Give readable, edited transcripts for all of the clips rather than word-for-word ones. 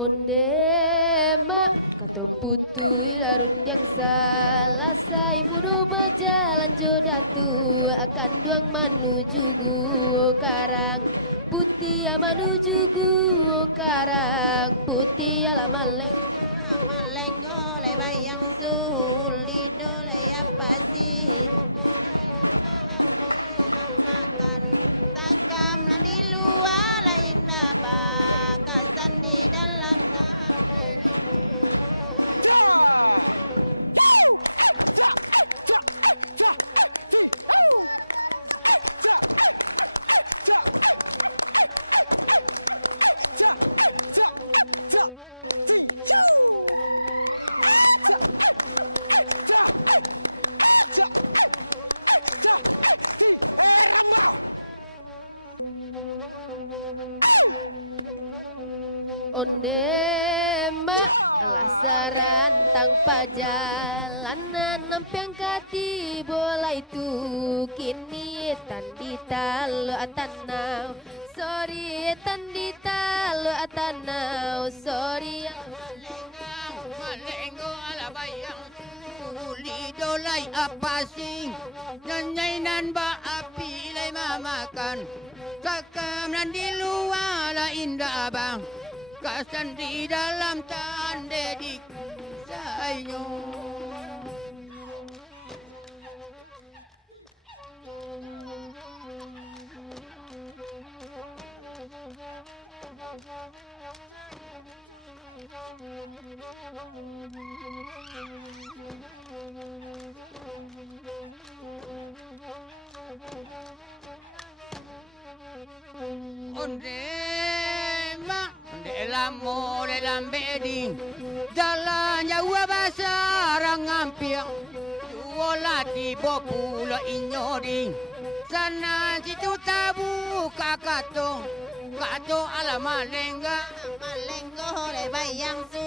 Onde mak kata putui larun yang salah sai mudo berjalan jodatu akan duang menuju gua karang putih menuju gua karang putih alamalek Malengo le bayang suli dole apa sih makan takam di luar lain bakasan di dalam Onde mak lasaran tanpa jalanan nampang kati bola itu kini tandi talo atanau sorry tandi talo atanau sorry malengo ala bayang suli dolai apa sing nyanyainan ba api lai mamakan takam di luar la indah abang kasan di dalam tanda di sayo onde mak lamo dalam beding jalan jauh basarang ngampiang juola di populo inyoding sana situ tabu kakato kato ala malenga malengo le bayang su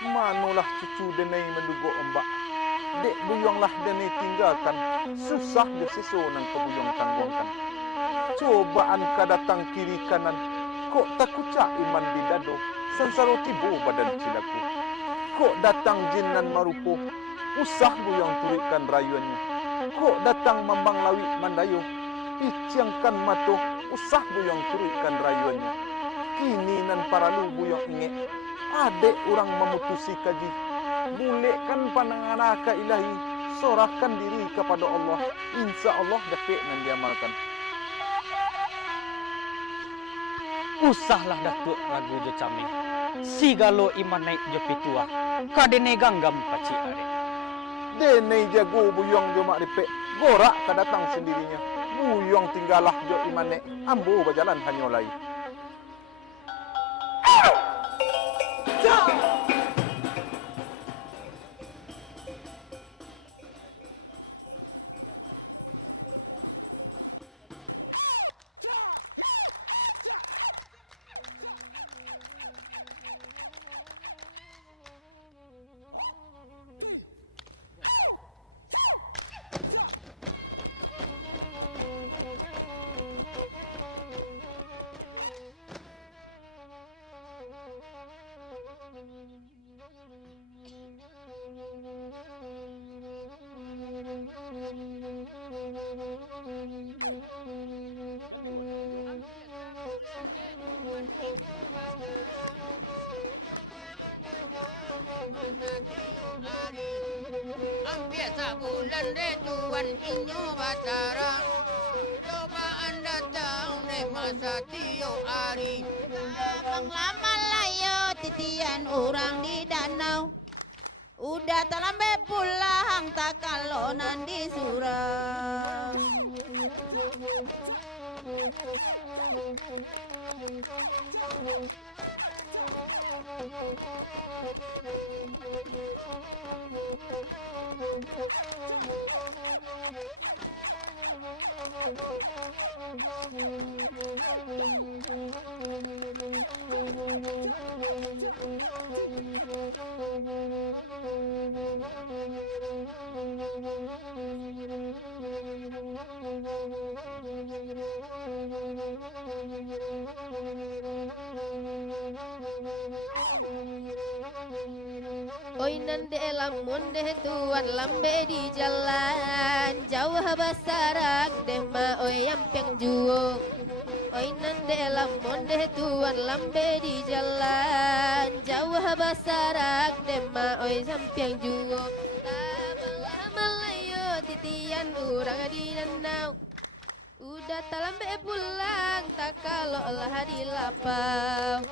Manulah cucu denai mendugo ombak. Dek buyonglah denai tinggalkan. Susah je seso nang kebuyong tanggungkan. Cobaan kadatang kiri kanan. Kok tak kucak iman di dado. Sansaro tibo badan cilaku. Kok datang jinan marupo. Usah buyong turikan rayuannya. Kok datang mambang lawi mandayo. Iciangkan mato. Usah buyong turikan rayuannya. Kini nan paralu buyong ingek. Adek orang memutusi kaji. Mulekkan pandangan aka ilahi. Sorahkan diri kepada Allah. Insya Allah dapat nan diamalkan. Usahlah datuk lagu jo cami. Sigalo iman naik jo pitua. Kadene ganggam paci are. Denai jago buyong jo mak ripek. Gorak kadatang sendirinya. Buyong tinggalah jo imane. Ambo berjalan hanyolai. Ang biasa bulan de tuan inyo batara. Cobaan datang de masa tio ari. Lama layo titian orang di danau. Udah terlambat pulang tak kalonan di surau. Oi nande lamun deh tuan lambe di jalan jauh basarang deh ma oi yampeng juo. Oi nande lamun deh tuan lambe di jalan jauh basarang deh ma oi yampeng juo. Tabalah malayo titian urang di danau. Udah talambe pulang tak kalau lah di lapau.